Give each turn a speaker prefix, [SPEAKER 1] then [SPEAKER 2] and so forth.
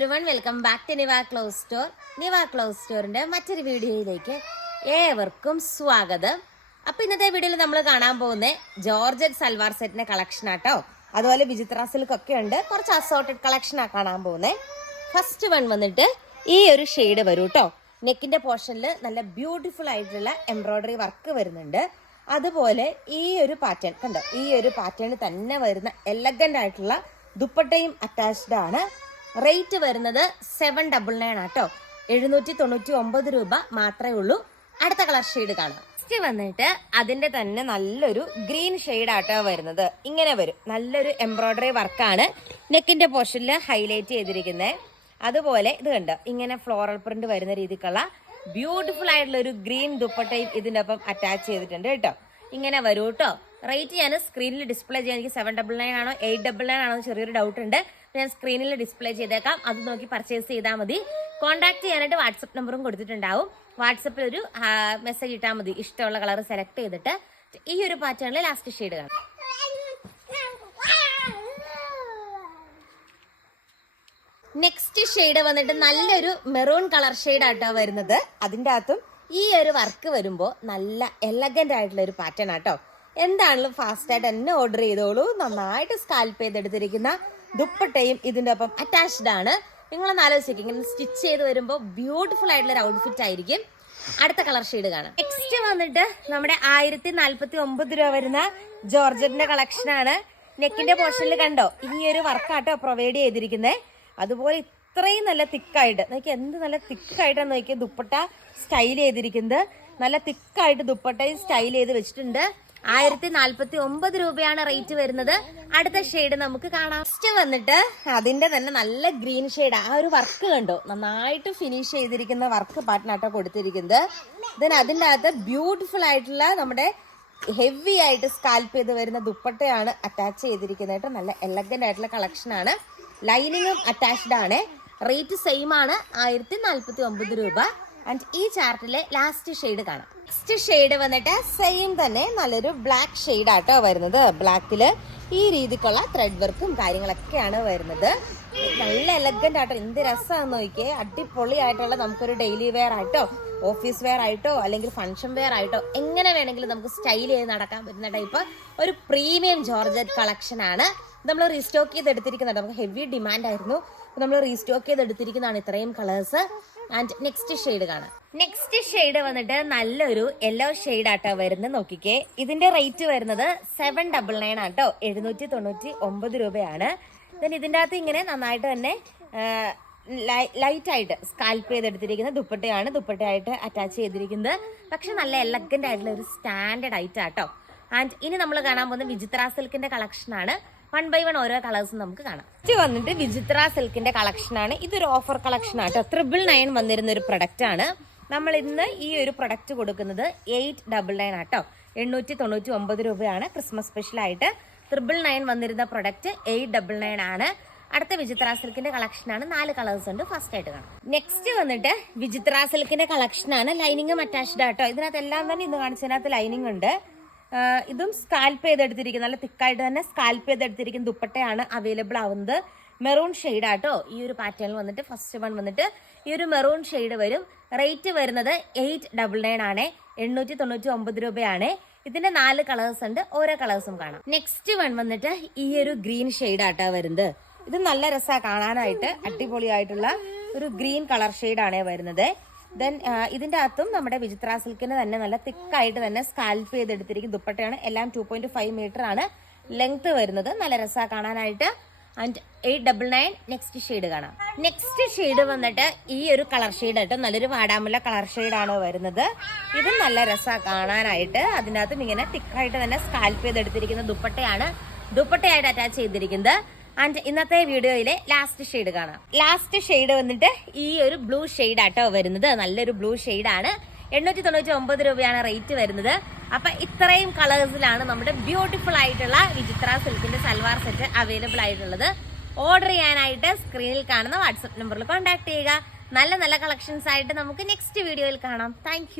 [SPEAKER 1] Everyone welcome back to Niva clothes store Niva clothes സ്റ്റോറിന്റെ മറ്റൊരു വീഡിയോയിലേക്ക് ഏവർക്കും സ്വാഗതം. അപ്പൊ ഇന്നത്തെ വീഡിയോയിൽ നമ്മൾ കാണാൻ പോകുന്ന ജോർജറ്റ് സൽവാർ സെറ്റിന്റെ കളക്ഷൻ ആട്ടോ. അതുപോലെ വിചിത്ര സിൽക്കൊക്കെ ഉണ്ട്. കുറച്ച് അസോർട്ടഡ് കളക്ഷൻ ആ കാണാൻ പോകുന്നത്. ഫസ്റ്റ് വൺ വന്നിട്ട് ഈ ഒരു ഷെയ്ഡ് വരും കേട്ടോ നെക്കിന്റെ പോർഷനിൽ നല്ല ബ്യൂട്ടിഫുൾ ആയിട്ടുള്ള എംബ്രോയ്ഡറി വർക്ക് വരുന്നുണ്ട്. അതുപോലെ ഈ ഒരു പാറ്റേൺ കണ്ടോ? ഈ ഒരു പാറ്റേൺ തന്നെ വരുന്ന എലഗന്റ് ആയിട്ടുള്ള ദുപ്പട്ടയും അറ്റാച്ച്ഡ് ആണ്. റേറ്റ് വരുന്നത് സെവൻ ഡബിൾ നയൻ ആട്ടോ. എഴുന്നൂറ്റി തൊണ്ണൂറ്റി ഒമ്പത് രൂപ മാത്രമേ ഉള്ളൂ. അടുത്ത കളർ ഷെയ്ഡ് കാണാം. നെക്സ്റ്റ് വന്നിട്ട് അതിന്റെ തന്നെ നല്ലൊരു ഗ്രീൻ ഷെയ്ഡ് ആട്ടോ വരുന്നത്. ഇങ്ങനെ വരും. നല്ലൊരു എംബ്രോയ്ഡറി വർക്കാണ് നെക്കിന്റെ പോർഷനിൽ ഹൈലൈറ്റ് ചെയ്തിരിക്കുന്നത് അതുപോലെ ഇത് കണ്ടോ? ഇങ്ങനെ ഫ്ലോറൽ പ്രിന്റ് വരുന്ന രീതിക്കുള്ള ബ്യൂട്ടിഫുൾ ആയിട്ടുള്ള ഒരു ഗ്രീൻ ദുപ്പട്ടയും ഇതിന്റെ ഒപ്പം അറ്റാച്ച് ചെയ്തിട്ടുണ്ട് കേട്ടോ. ഇങ്ങനെ വരൂ കേട്ടോ റേറ്റ് ഞാൻ സ്ക്രീനിൽ ഡിസ്പ്ലേ ചെയ്യാൻ എനിക്ക് സെവൻ ഡബിൾ നയൻ ആണോ എയ്റ്റ് ഡബിൾ നയൻ ആണോ ചെറിയൊരു ഡൗട്ട് ഉണ്ട്. ഞാൻ സ്ക്രീനിൽ ഡിസ്പ്ലേ ചെയ്തേക്കാം. അത് നോക്കി പർച്ചേസ് ചെയ്താൽ മതി. കോൺടാക്ട് ചെയ്യാനായിട്ട് വാട്സപ്പ് നമ്പറും കൊടുത്തിട്ടുണ്ടാവും. വാട്സപ്പിൽ ഒരു മെസ്സേജ് ഇട്ടാൽ മതി. ഇഷ്ടമുള്ള കളർ സെലക്ട് ചെയ്തിട്ട്. ഈ ഒരു പാറ്റേണിൽ ലാസ്റ്റ് ഷെയ്ഡ് കാണാം. നെക്സ്റ്റ് ഷെയ്ഡ് വന്നിട്ട് നല്ലൊരു മെറൂൺ കളർ ഷെയ്ഡ് ആട്ടോ വരുന്നത്. അതിന്റെ അകത്തും ഈ ഒരു വർക്ക് വരുമ്പോൾ നല്ല എലഗന്റ് ആയിട്ടുള്ള ഒരു പാറ്റേൺ ആട്ടോ. എന്താണെങ്കിലും ഫാസ്റ്റ് ആയിട്ട് തന്നെ ഓർഡർ ചെയ്തോളൂ. നന്നായിട്ട് സ്കാൽപ്പ് ചെയ്തെടുത്തിരിക്കുന്ന ദുപ്പട്ടയും ഇതിന്റെ ഒപ്പം അറ്റാച്ച്ഡ് ആണ്. നിങ്ങൾ ആലോചിക്കും ഇങ്ങനെ സ്റ്റിച്ച് ചെയ്ത് വരുമ്പോൾ ബ്യൂട്ടിഫുൾ ആയിട്ടുള്ള ഒരു ഔട്ട്ഫിറ്റ് ആയിരിക്കും. അടുത്ത കളർ ഷെയ്ഡ് കാണാം. നെക്സ്റ്റ് വന്നിട്ട് നമ്മുടെ ആയിരത്തി നാല്പത്തി ഒമ്പത് രൂപ വരുന്ന ജോർജറ്റിന്റെ കളക്ഷൻ ആണ്. നെക്കിന്റെ പോർഷനിൽ കണ്ടോ? ഈ ഒരു വർക്കാട്ടോ പ്രൊവൈഡ് ചെയ്തിരിക്കുന്നത് അതുപോലെ ഇത്രയും നല്ല തിക്കായിട്ട് നോക്കി എന്ത് നല്ല തിക്കായിട്ടാണ് നോക്കിയ ദുപ്പട്ട സ്റ്റൈൽ ചെയ്തിരിക്കുന്നത്. നല്ല തിക്കായിട്ട് ദുപ്പട്ടയും സ്റ്റൈൽ ചെയ്ത് വെച്ചിട്ടുണ്ട്. ആയിരത്തി നാല്പത്തി ഒമ്പത് രൂപയാണ് റേറ്റ് വരുന്നത്. അടുത്ത ഷെയ്ഡ് നമുക്ക് കാണാം. ഫസ്റ്റ് വന്നിട്ട് അതിന്റെ തന്നെ നല്ല ഗ്രീൻ ഷെയ്ഡ് ആ ഒരു വർക്ക് കണ്ടോ? നന്നായിട്ട് ഫിനിഷ് ചെയ്തിരിക്കുന്ന വർക്ക് പാട്ടിനാട്ടോ കൊടുത്തിരിക്കുന്നത്. ദെൻ അതിന്റെ അകത്ത് ബ്യൂട്ടിഫുൾ ആയിട്ടുള്ള നമ്മുടെ ഹെവി ആയിട്ട് സ്കാൽപ്പ് ചെയ്ത് വരുന്ന ദുപ്പട്ടയാണ് അറ്റാച്ച് ചെയ്തിരിക്കുന്നത് നല്ല എലഗന്റ് ആയിട്ടുള്ള കളക്ഷൻ ആണ്. ലൈനിങ്ങും അറ്റാച്ച്ഡ് ആണ്. റേറ്റ് സെയിം ആണ്. ആയിരത്തി നാല്പത്തി ഒമ്പത് രൂപ. ആൻഡ് ഈ ചാർട്ടിലെ ലാസ്റ്റ് ഷെയ്ഡ് കാണാം. നെക്സ്റ്റ് ഷെയ്ഡ് വന്നിട്ട് സെയിം തന്നെ നല്ലൊരു ബ്ലാക്ക് ഷെയ്ഡ് ആട്ടോ വരുന്നത്. ബ്ലാക്കിൽ ഈ രീതിക്കുള്ള ത്രെഡ് വർക്കും കാര്യങ്ങളൊക്കെയാണ് വരുന്നത്. നല്ല എലഗന്റ് ആട്ടോ. എന്ത് രസമാണെന്ന് നോക്കിയേ. അടിപൊളിയായിട്ടുള്ള നമുക്കൊരു ഡെയിലി വെയർ ആയിട്ടോ ഓഫീസ് വെയർ ആയിട്ടോ അല്ലെങ്കിൽ ഫംഗ്ഷൻ വെയർ ആയിട്ടോ എങ്ങനെ വേണമെങ്കിലും നമുക്ക് സ്റ്റൈൽ ചെയ്ത് നടക്കാൻ പറ്റുന്ന ടൈപ്പ് ഒരു പ്രീമിയം ജോർജറ്റ് കളക്ഷൻ ആണ്. നമ്മൾ റീസ്റ്റോക്ക് ചെയ്ത് എടുത്തിരിക്കുന്നുണ്ട് നമുക്ക് ഹെവി ഡിമാൻഡ് ആയിരുന്നു. നമ്മൾ റീസ്റ്റോക്ക് ചെയ്ത് എടുത്തിരിക്കുന്നതാണ് ഇത്രയും കളേഴ്സ് ആൻഡ് നെക്സ്റ്റ് ഷെയ്ഡ് കാണാം. നെക്സ്റ്റ് ഷെയ്ഡ് വന്നിട്ട് നല്ലൊരു യെല്ലോ ഷെയ്ഡ് ആട്ടോ വരുന്നത് നോക്കിക്കേ. ഇതിന്റെ റേറ്റ് വരുന്നത് സെവൻ ഡബിൾ നയൻ ആട്ടോ. എഴുന്നൂറ്റി തൊണ്ണൂറ്റി ഒമ്പത് രൂപയാണ്. ദെൻ ഇതിന്റെ അകത്ത് ഇങ്ങനെ നന്നായിട്ട് തന്നെ ലൈറ്റ് ആയിട്ട് സ്കാൽപ്പ് ചെയ്തെടുത്തിരിക്കുന്ന ദുപ്പട്ടയാണ് ദുപ്പട്ടയായിട്ട് അറ്റാച്ച് ചെയ്തിരിക്കുന്നത്. പക്ഷെ നല്ല എലഗന്റ് ആയിട്ടുള്ള ഒരു സ്റ്റാൻഡേർഡ് ഐറ്റാട്ടോ ആൻഡ് ഇനി നമ്മൾ കാണാൻ പോകുന്ന വിചിത്ര സിൽക്കിന്റെ കളക്ഷനാണ് വൺ ബൈ വൺ ഓരോ കളേഴ്സും നമുക്ക് കാണാം. ഇത് വന്നിട്ട് വിചിത്ര സിൽക്കിന്റെ കളക്ഷൻ ആണ്. ഇതൊരു ഓഫർ കളക്ഷൻ ആട്ടോ ട്രിപ്പിൾ നയൻ വന്നിരുന്ന ഒരു പ്രൊഡക്റ്റ് ആണ്. നമ്മൾ ഇന്ന് ഈ ഒരു പ്രൊഡക്റ്റ് കൊടുക്കുന്നത് എയ്റ്റ് ഡബിൾ നയൻ ആട്ടോ എണ്ണൂറ്റി തൊണ്ണൂറ്റി ഒമ്പത് രൂപയാണ് ക്രിസ്മസ് സ്പെഷ്യൽ ആയിട്ട് ട്രിപ്പിൾ നയൻ വന്നിരുന്ന പ്രൊഡക്റ്റ് എയ്റ്റ് ഡബിൾ നയൻ ആണ്. അടുത്ത വിചിത്ര സിൽക്കിന്റെ കളക്ഷൻ ആണ്. നാല് കളേഴ്സ് ഉണ്ട്. ഫസ്റ്റ് ആയിട്ട് കാണാം. നെക്സ്റ്റ് വന്നിട്ട് വിചിത്ര സിൽക്കിന്റെ കളക്ഷൻ ആണ്. ലൈനിങ്ങും അറ്റാച്ച്ഡ് ആട്ടോ ഇതിനകത്ത് എല്ലാം തന്നെ ഇന്ന് കാണിച്ചതിനകത്ത് ലൈനിങ് ഉണ്ട്. ഇതും സ്കാൽപ്പ് ചെയ്തെടുത്തിരിക്കുന്ന നല്ല തിക്കായിട്ട് തന്നെ സ്കാൽപ്പ് ചെയ്തെടുത്തിരിക്കുന്ന ദുപ്പട്ടയാണ് അവൈലബിൾ ആവുന്നത്. മെറൂൺ ഷെയ്ഡ് ആട്ടോ. ഈ ഒരു പാറ്റേണിൽ വന്നിട്ട് ഫസ്റ്റ് വൺ വന്നിട്ട് ഈ ഒരു മെറൂൺ ഷെയ്ഡ് വരും. റേറ്റ് വരുന്നത് എയ്റ്റ് ഡബിൾ നയൻ ആണ്. എണ്ണൂറ്റി തൊണ്ണൂറ്റി ഒമ്പത് രൂപയാണ്. ഇതിന്റെ നാല് കളേഴ്സ് ഉണ്ട്. ഓരോ കളേഴ്സും കാണാം. നെക്സ്റ്റ് വൺ വന്നിട്ട് ഈ ഒരു ഗ്രീൻ ഷെയ്ഡ് ആട്ടോ വരുന്നത്. ഇത് നല്ല രസമാണ് കാണാനായിട്ട്. അടിപൊളിയായിട്ടുള്ള ഒരു ഗ്രീൻ കളർ ഷെയ്ഡാണ് വരുന്നത്. ദെൻ ഇതിന്റെ അകത്തും നമ്മുടെ വിചിത്ര സിൽക്കിന് തന്നെ നല്ല തിക്കായിട്ട് തന്നെ സ്കാൽപ്പ് ചെയ്തെടുത്തിരിക്കും ദുപ്പട്ടയാണ്. എല്ലാം ടു പോയിന്റ് ഫൈവ് മീറ്റർ ആണ് ലെങ്ത് വരുന്നത്. നല്ല രസമാണ് കാണാനായിട്ട്. And eight double nine next shade കാണാം. നെക്സ്റ്റ് ഷെയ്ഡ് വന്നിട്ട് ഈ ഒരു കളർ ഷെയ്ഡ് ആയിട്ട് നല്ലൊരു വാടാമുല്ല കളർ ഷെയ്ഡാണ് വരുന്നത്. ഇത് നല്ല രസമാണ് കാണാനായിട്ട്. അതിനകത്തും ഇങ്ങനെ തിക്കായിട്ട് തന്നെ സ്കാൽപ്പ് ചെയ്തെടുത്തിരിക്കുന്ന ദുപ്പട്ടയാണ് ദുപ്പട്ടയായിട്ട് അറ്റാച്ച് ചെയ്തിരിക്കുന്നത്. ആൻഡ് ഇന്നത്തെ വീഡിയോയിലെ ലാസ്റ്റ് ഷെയ്ഡ് കാണാം. ലാസ്റ്റ് ഷെയ്ഡ് വന്നിട്ട് ഈ ഒരു ബ്ലൂ ഷെയ്ഡ് ആട്ടോ വരുന്നത്. നല്ലൊരു ബ്ലൂ ആണ്. എണ്ണൂറ്റി തൊണ്ണൂറ്റി ഒമ്പത് രൂപയാണ് റേറ്റ് വരുന്നത്. അപ്പൊ ഇത്രയും കളേഴ്സിലാണ് നമ്മുടെ ബ്യൂട്ടിഫുൾ ആയിട്ടുള്ള വിചിത്ര സിൽക്കിന്റെ സൽവാർ സെറ്റ് അവൈലബിൾ ആയിട്ടുള്ളത്. ഓർഡർ ചെയ്യാനായിട്ട് സ്ക്രീനിൽ കാണുന്ന വാട്സപ്പ് നമ്പറിൽ കോൺടാക്ട് ചെയ്യുക. നല്ല നല്ല കളക്ഷൻസ് ആയിട്ട് നമുക്ക് നെക്സ്റ്റ് വീഡിയോയിൽ കാണാം. താങ്ക്